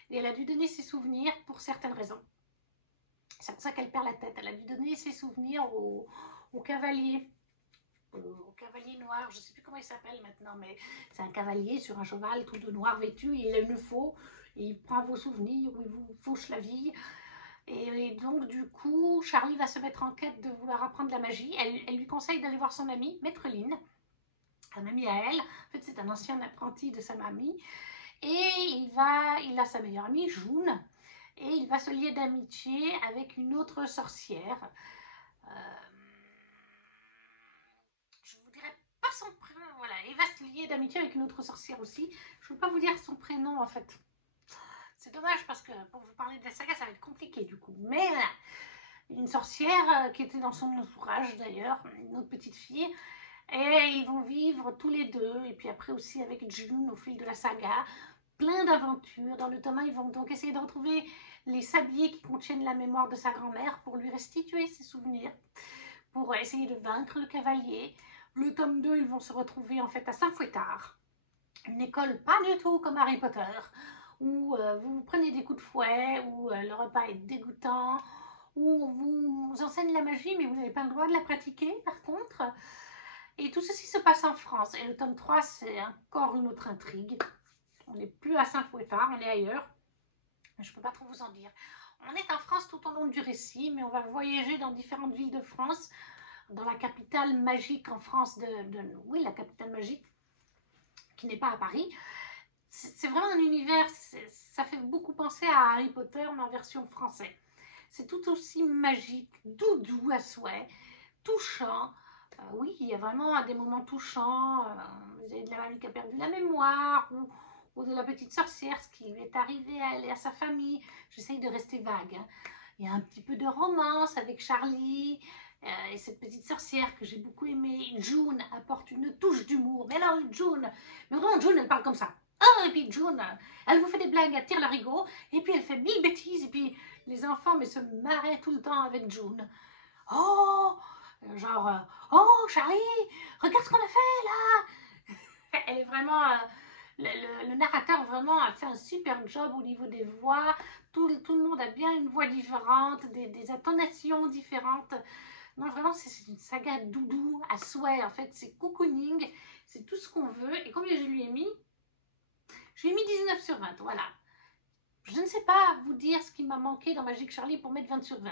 Et elle a dû donner ses souvenirs pour certaines raisons. C'est pour ça qu'elle perd la tête. Elle a dû donner ses souvenirs au cavalier. Au cavalier noir, je ne sais plus comment il s'appelle maintenant, mais c'est un cavalier sur un cheval tout de noir vêtu, il a une faux, il prend vos souvenirs, il vous fauche la vie. Et donc du coup, Charlie va se mettre en quête de vouloir apprendre la magie. Elle lui conseille d'aller voir son amie, Maître Lynn, un ami à elle. En fait, c'est un ancien apprenti de sa mamie. Et il a sa meilleure amie, June, et il va se lier d'amitié avec une autre sorcière. Je ne vous dirai pas son prénom, voilà. Il va se lier d'amitié avec une autre sorcière aussi. Je ne veux pas vous dire son prénom en fait. C'est dommage parce que pour vous parler de la saga, ça va être compliqué du coup. Mais voilà, une sorcière qui était dans son entourage d'ailleurs, une autre petite fille. Et ils vont vivre tous les deux. Et puis après aussi avec June au fil de la saga. Plein d'aventures. Dans le tome 1, ils vont donc essayer de retrouver les sabliers qui contiennent la mémoire de sa grand-mère pour lui restituer ses souvenirs. Pour essayer de vaincre le cavalier. Le tome 2, ils vont se retrouver en fait à Saint-Fouettard. Une école pas du tout comme Harry Potter, où vous prenez des coups de fouet, où le repas est dégoûtant, où on vous enseigne la magie, mais vous n'avez pas le droit de la pratiquer par contre. Et tout ceci se passe en France. Et le tome 3, c'est encore une autre intrigue. On n'est plus à Saint-Fouettard, on est ailleurs. Je ne peux pas trop vous en dire. On est en France tout au long du récit, mais on va voyager dans différentes villes de France, dans la capitale magique en France, oui, la capitale magique, qui n'est pas à Paris. C'est vraiment un univers, ça fait beaucoup penser à Harry Potter, mais en version française. C'est tout aussi magique, doudou à souhait, touchant. Oui, il y a vraiment des moments touchants. Vous avez de la mamie qui a perdu la mémoire, ou de la petite sorcière, ce qui lui est arrivé à elle et à sa famille. J'essaye de rester vague. Hein. Il y a un petit peu de romance avec Charlie et cette petite sorcière que j'ai beaucoup aimée. June apporte une touche d'humour. Mais alors, June, mais vraiment, June, elle parle comme ça. Oh, et puis June, elle vous fait des blagues, elle tire l'arigot, et puis elle fait 1000 bêtises, et puis les enfants mais se marraient tout le temps avec June. Oh, genre, oh Charlie, regarde ce qu'on a fait là. Elle est vraiment, le narrateur vraiment a fait un super job au niveau des voix. Tout le monde a bien une voix différente, des intonations différentes. Non, vraiment, c'est une saga doudou à souhait. En fait, c'est cocooning, c'est tout ce qu'on veut. Et combien je lui ai mis? Je lui ai mis 19 sur 20, voilà. Je ne sais pas vous dire ce qui m'a manqué dans Magic Charlie pour mettre 20 sur 20.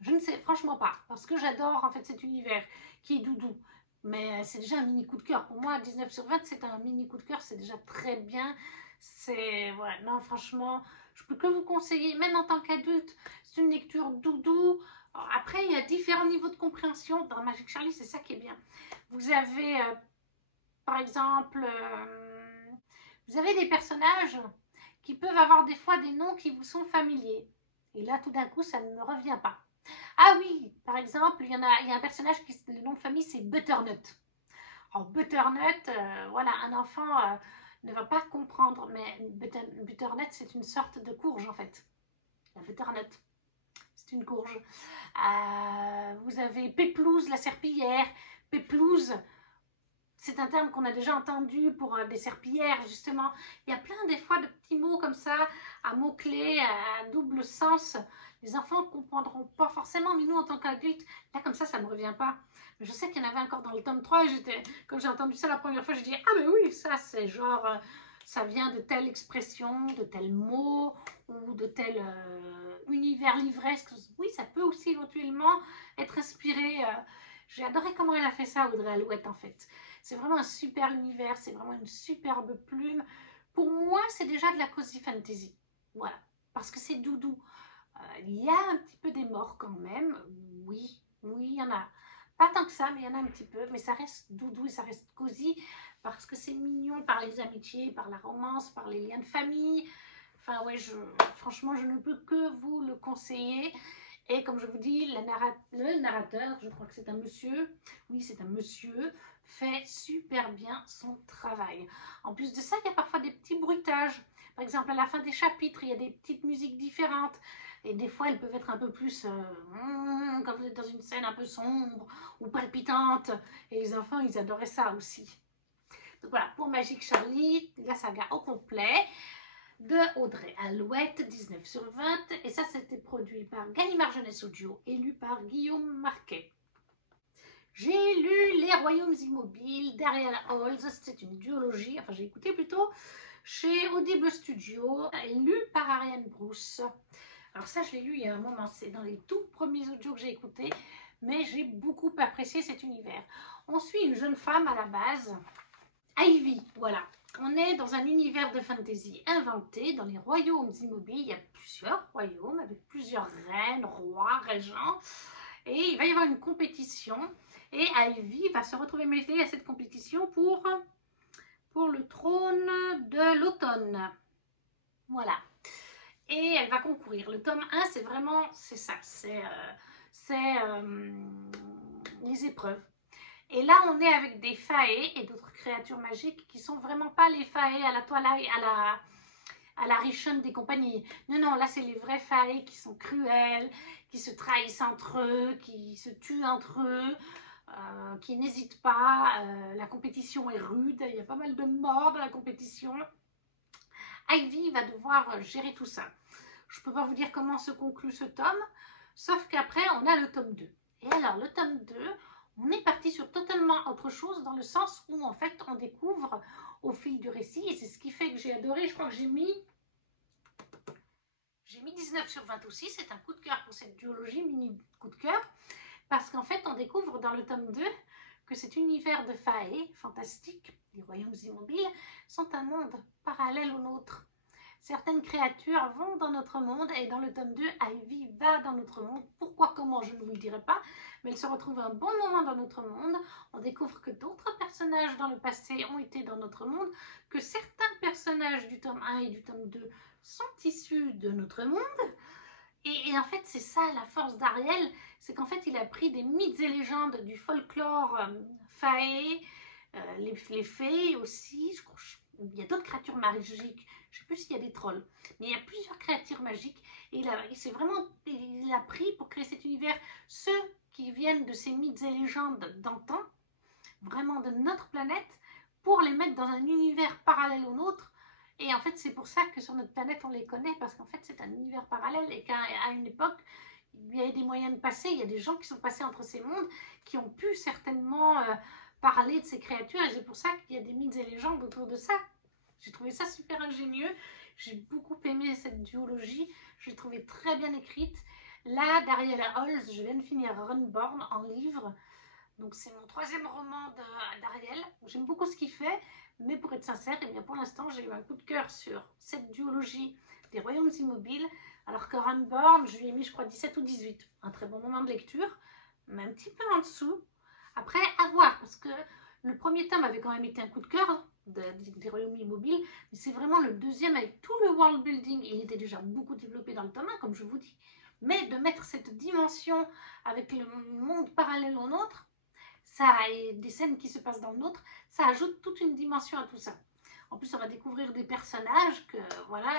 Je ne sais franchement pas, parce que j'adore en fait cet univers qui est doudou. Mais c'est déjà un mini coup de cœur. Pour moi, 19 sur 20, c'est un mini coup de cœur, c'est déjà très bien. C'est, ouais, non, franchement, je peux que vous conseiller, même en tant qu'adulte, c'est une lecture doudou. Alors, après, il y a différents niveaux de compréhension. Dans Magic Charlie, c'est ça qui est bien. Vous avez, par exemple, vous avez des personnages qui peuvent avoir des fois des noms qui vous sont familiers. Et là, tout d'un coup, ça ne me revient pas. Ah oui, par exemple, il y a un personnage qui, le nom de famille, c'est Butternut. Alors, Butternut, voilà, un enfant ne va pas comprendre, mais Butternut, c'est une sorte de courge, en fait. La Butternut, c'est une courge. Vous avez Péplouse, la serpillière. Péplouse, c'est un terme qu'on a déjà entendu pour des serpillères, justement. Il y a plein des fois de petits mots comme ça, à mots-clés, à double sens. Les enfants ne comprendront pas forcément, mais nous, en tant qu'adultes, là, comme ça ne me revient pas. Mais je sais qu'il y en avait encore dans le tome 3, et quand j'ai entendu ça la première fois, j'ai dit « Ah, mais oui, ça, c'est genre, ça vient de telle expression, de tel mot, ou de tel univers livresque. » Oui, ça peut aussi éventuellement être inspiré. J'ai adoré comment elle a fait ça, Audrey Alouette, en fait. C'est vraiment un super univers, c'est vraiment une superbe plume. Pour moi, c'est déjà de la cozy fantasy. Voilà, parce que c'est doudou. Il y a un petit peu des morts quand même. Oui, oui, il y en a. Pas tant que ça, mais il y en a un petit peu. Mais ça reste doudou et ça reste cosy parce que c'est mignon par les amitiés, par la romance, par les liens de famille. Enfin, ouais, franchement, je ne peux que vous le conseiller. Et comme je vous dis, le narrateur, je crois que c'est un monsieur, oui c'est un monsieur, fait super bien son travail. En plus de ça, il y a parfois des petits bruitages. Par exemple, à la fin des chapitres, il y a des petites musiques différentes. Et des fois, elles peuvent être un peu plus, quand vous êtes dans une scène un peu sombre ou palpitante. Et les enfants, ils adoraient ça aussi. Donc voilà, pour Magic Charlie, la saga au complet de Audrey Alouette, 19/20. Et ça, c'était produit par Gallimard Jeunesse Audio et lu par Guillaume Marquet. J'ai lu Les Royaumes Immobiles d'Ariel Holz. C'est une duologie, enfin j'ai écouté plutôt, chez Audible Studio, lu par Ariane Brousse. Alors ça, je l'ai lu il y a un moment, c'est dans les tout premiers audios que j'ai écoutés, mais j'ai beaucoup apprécié cet univers. On suit une jeune femme à la base, Ivy, voilà. On est dans un univers de fantasy inventé, dans les royaumes immobiles. Il y a plusieurs royaumes avec plusieurs reines, rois, régents. Et il va y avoir une compétition. Et Ivy va se retrouver mêlée à cette compétition pour le trône de l'automne. Voilà. Et elle va concourir. Le tome 1, c'est vraiment, c'est ça, c'est les épreuves. Et là, on est avec des faées et d'autres créatures magiques qui sont vraiment pas les faées à la Twilight, à la Richonne des compagnies. Non, non, là, c'est les vrais faées qui sont cruels, qui se trahissent entre eux, qui se tuent entre eux, qui n'hésitent pas. La compétition est rude, il y a pas mal de morts dans la compétition. Ivy va devoir gérer tout ça. Je ne peux pas vous dire comment se conclut ce tome, sauf qu'après, on a le tome 2. Et alors, le tome 2, on est parti sur totalement autre chose, dans le sens où, en fait, on découvre au fil du récit, et c'est ce qui fait que j'ai adoré. Je crois que j'ai mis 19/20 aussi, c'est un coup de cœur pour cette duologie, mini coup de cœur, parce qu'en fait, on découvre dans le tome 2 que cet univers de faées fantastique, les royaumes immobiles, sont un monde parallèle au nôtre. Certaines créatures vont dans notre monde et dans le tome 2, Ivy va dans notre monde. Pourquoi, comment, je ne vous le dirai pas, mais elle se retrouve un bon moment dans notre monde. On découvre que d'autres personnages dans le passé ont été dans notre monde, que certains personnages du tome 1 et du tome 2 sont issus de notre monde. Et en fait, c'est ça la force d'Ariel, c'est qu'en fait, il a pris des mythes et légendes du folklore faé, les fées aussi, il y a d'autres créatures magiques, je ne sais plus s'il y a des trolls, mais il y a plusieurs créatures magiques, et il a pris pour créer cet univers ceux qui viennent de ces mythes et légendes d'antan, vraiment de notre planète, pour les mettre dans un univers parallèle au nôtre. Et en fait, c'est pour ça que sur notre planète, on les connaît, parce qu'en fait, c'est un univers parallèle et qu'à une époque, il y a des moyens de passer, il y a des gens qui sont passés entre ces mondes, qui ont pu certainement parler de ces créatures, et c'est pour ça qu'il y a des mythes et légendes autour de ça. J'ai trouvé ça super ingénieux, j'ai beaucoup aimé cette duologie, je l'ai trouvée très bien écrite. Là, d'Ariel Holz, je viens de finir Runborn en livre, donc c'est mon 3e roman d'Ariel. J'aime beaucoup ce qu'il fait, mais pour être sincère, eh bien pour l'instant j'ai eu un coup de cœur sur cette duologie des royaumes immobiles, alors que Runborn, je lui ai mis je crois 17 ou 18. Un très bon moment de lecture, mais un petit peu en dessous. Après, à voir, parce que le premier tome avait quand même été un coup de cœur des royaumes immobiles, mais c'est vraiment le deuxième avec tout le world building. Il était déjà beaucoup développé dans le tome 1, comme je vous dis, mais de mettre cette dimension avec le monde parallèle au nôtre, ça et des scènes qui se passent dans le nôtre, ça ajoute toute une dimension à tout ça. En plus, on va découvrir des personnages que, voilà,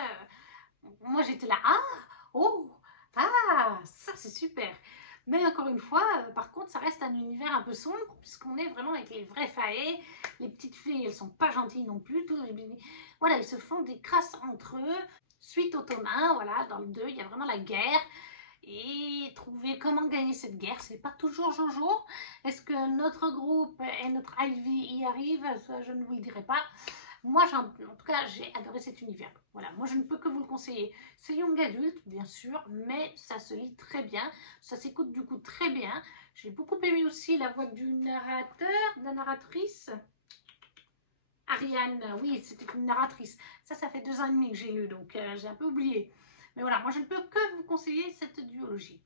moi j'étais là, ah, oh, ah, ça c'est super. Mais encore une fois, par contre, ça reste un univers un peu sombre, puisqu'on est vraiment avec les vrais faées. Les petites fées, elles sont pas gentilles non plus. Voilà, ils se font des crasses entre eux. Suite au tome 1, voilà, dans le 2, il y a vraiment la guerre. Et trouver comment gagner cette guerre, c'est pas toujours Jojo. Est-ce que notre groupe et notre Ivy y arrivent? Ça, je ne vous le dirai pas. Moi, en tout cas, j'ai adoré cet univers. Voilà, moi, je ne peux que vous le conseiller. C'est young adulte, bien sûr, mais ça se lit très bien. Ça s'écoute du coup très bien. J'ai beaucoup aimé aussi la voix du narrateur, de la narratrice. Ariane, oui, c'était une narratrice. Ça fait 2 ans et demi que j'ai lu, donc j'ai un peu oublié. Mais voilà, moi, je ne peux que vous conseiller cette duologie.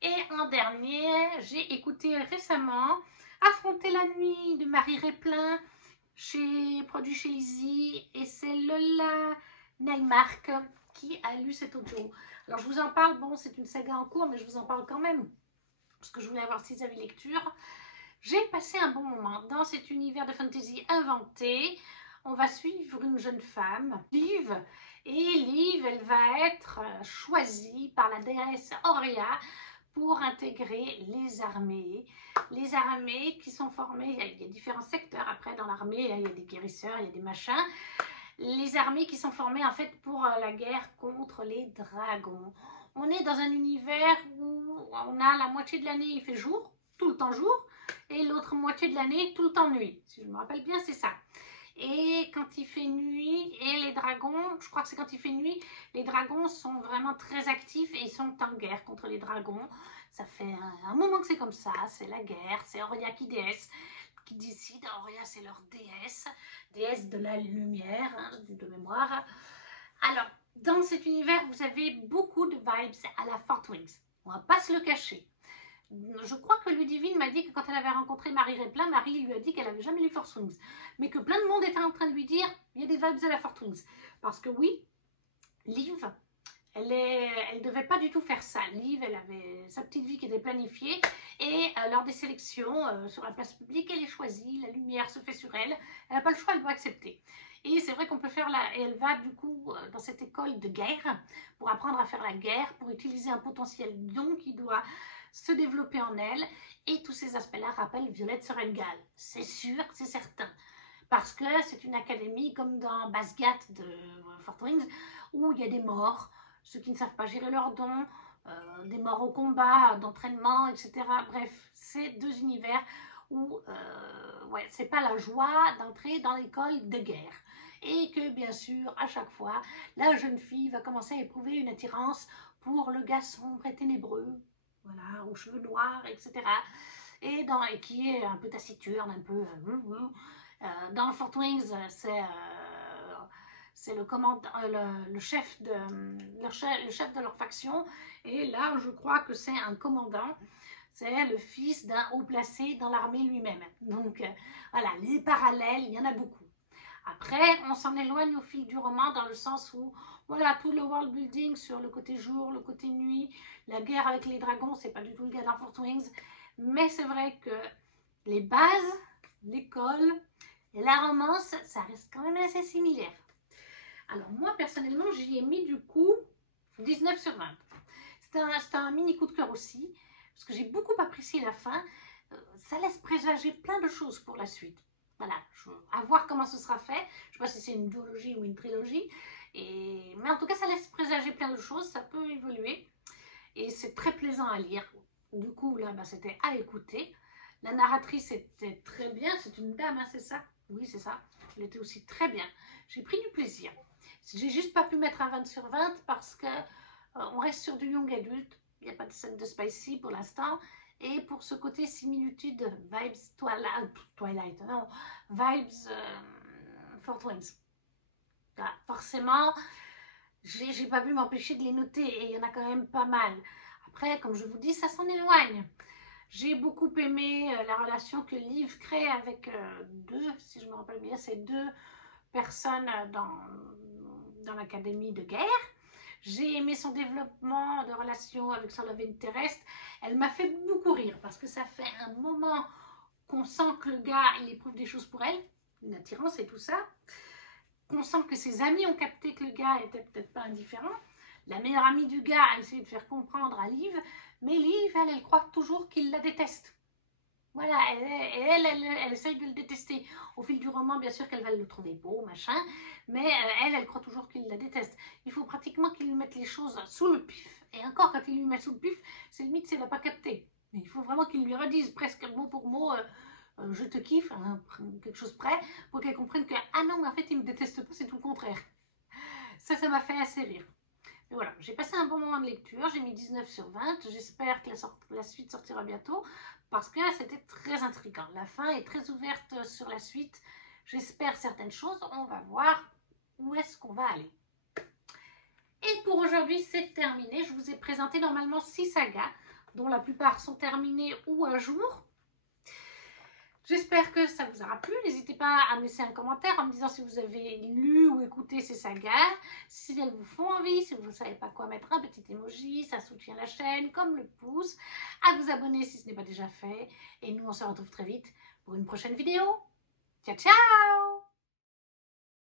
Et en dernier, j'ai écouté récemment Affronter la nuit de Marie Réplin, produit chez Lizzie, et c'est Lola Neymark qui a lu cet audio. Alors, je vous en parle, bon, c'est une saga en cours, mais je vous en parle quand même, parce que je voulais avoir 6 avis lecture. J'ai passé un bon moment dans cet univers de fantasy inventé. On va suivre une jeune femme, Liv, et Liv, elle va être choisie par la déesse Auria pour intégrer les armées. Les armées qui sont formées, il y a différents secteurs après dans l'armée, il y a des guérisseurs, il y a des machins. Les armées qui sont formées en fait pour la guerre contre les dragons. On est dans un univers où on a la moitié de l'année il fait jour, tout le temps jour, et l'autre moitié de l'année tout le temps nuit. Si je me rappelle bien, c'est ça. Et quand il fait nuit, et les dragons, je crois que c'est quand il fait nuit, les dragons sont vraiment très actifs et ils sont en guerre contre les dragons. Ça fait un moment que c'est comme ça, c'est la guerre, c'est Auria qui décide. Auria, c'est leur déesse de la lumière, hein, de mémoire. Alors, dans cet univers, vous avez beaucoup de vibes à la Fort Wings. On va pas se le cacher. Je crois que Ludivine m'a dit que quand elle avait rencontré Marie Replin, Marie lui a dit qu'elle n'avait jamais lu Force Wings, mais que plein de monde était en train de lui dire il y a des vibes à la Force Wings. Parce que oui, Liv, elle ne devait pas du tout faire ça. Liv, elle avait sa petite vie qui était planifiée et lors des sélections sur la place publique, elle est choisie, la lumière se fait sur elle, elle n'a pas le choix, elle doit accepter. Et c'est vrai qu'on peut faire et elle va du coup dans cette école de guerre pour apprendre à faire la guerre, pour utiliser un potentiel don qui doit se développer en elle, et tous ces aspects-là rappellent Violette Sorrengal, c'est sûr, c'est certain, parce que c'est une académie comme dans Basgat de Fort Wings, où il y a des morts, ceux qui ne savent pas gérer leurs dons, des morts au combat, d'entraînement, etc. Bref, c'est deux univers où ouais, c'est pas la joie d'entrer dans l'école de guerre. Et que bien sûr, à chaque fois, la jeune fille va commencer à éprouver une attirance pour le gars sombre et ténébreux, voilà, aux cheveux noirs, etc. Et qui est un peu taciturne, un peu... dans Fort Wings, c'est le chef de leur faction. Et là, je crois que c'est un commandant. C'est le fils d'un haut placé dans l'armée lui-même. Donc, voilà, les parallèles, il y en a beaucoup. Après, on s'en éloigne au fil du roman dans le sens où, voilà, tout le world building sur le côté jour, le côté nuit, la guerre avec les dragons, c'est pas du tout le cas dans Fort Wings, mais c'est vrai que les bases, l'école et la romance, ça reste quand même assez similaire. Alors moi, personnellement, j'y ai mis du coup 19 sur 20. C'était un mini coup de cœur aussi, parce que j'ai beaucoup apprécié la fin. Ça laisse présager plein de choses pour la suite. Voilà, à voir comment ce sera fait. Je ne sais pas si c'est une duologie ou une trilogie. Mais en tout cas, ça laisse présager plein de choses. Ça peut évoluer. Et c'est très plaisant à lire. Du coup, là, c'était à écouter. La narratrice était très bien. C'est une dame, hein, c'est ça? Oui, c'est ça. Elle était aussi très bien. J'ai pris du plaisir. J'ai juste pas pu mettre un 20 sur 20 parce que on reste sur du young adulte. Il n'y a pas de scène de spicy pour l'instant. Et pour ce côté similitude, vibes Twilight, non, vibes Fort Wings. Voilà, forcément, j'ai pas pu m'empêcher de les noter et il y en a quand même pas mal. Après, comme je vous dis, ça s'en éloigne. J'ai beaucoup aimé la relation que Liv crée avec si je me rappelle bien, c'est deux personnes dans l'académie de guerre. J'ai aimé son développement de relation avec son love interest. Elle m'a fait beaucoup rire parce que ça fait un moment qu'on sent que le gars, il éprouve des choses pour elle, une attirance et tout ça. Qu'on sent que ses amis ont capté que le gars était peut-être pas indifférent. La meilleure amie du gars a essayé de faire comprendre à Liv, mais Liv, elle croit toujours qu'il la déteste. Voilà, elle essaye de le détester. Au fil du roman, bien sûr qu'elle va le trouver beau, machin, mais elle croit toujours qu'il la déteste. Il faut pratiquement qu'il lui mette les choses sous le pif. Et encore, quand il lui met sous le pif, c'est limite si elle n'a pas capté. Mais il faut vraiment qu'il lui redise presque mot pour mot je te kiffe, hein, quelque chose près, pour qu'elle comprenne que ah non, mais en fait, il me déteste pas, c'est tout le contraire. Ça m'a fait assez rire. Et voilà, j'ai passé un bon moment de lecture, j'ai mis 19 sur 20, j'espère que la suite sortira bientôt, parce que c'était très intriguant. La fin est très ouverte sur la suite, j'espère certaines choses, on va voir où est-ce qu'on va aller. Et pour aujourd'hui, c'est terminé, je vous ai présenté normalement 6 sagas, dont la plupart sont terminées ou à jour. J'espère que ça vous aura plu. N'hésitez pas à me laisser un commentaire en me disant si vous avez lu ou écouté ces sagas, si elles vous font envie, si vous ne savez pas quoi mettre, un petit emoji, ça soutient la chaîne, comme le pouce, à vous abonner si ce n'est pas déjà fait. Et nous, on se retrouve très vite pour une prochaine vidéo. Ciao, ciao!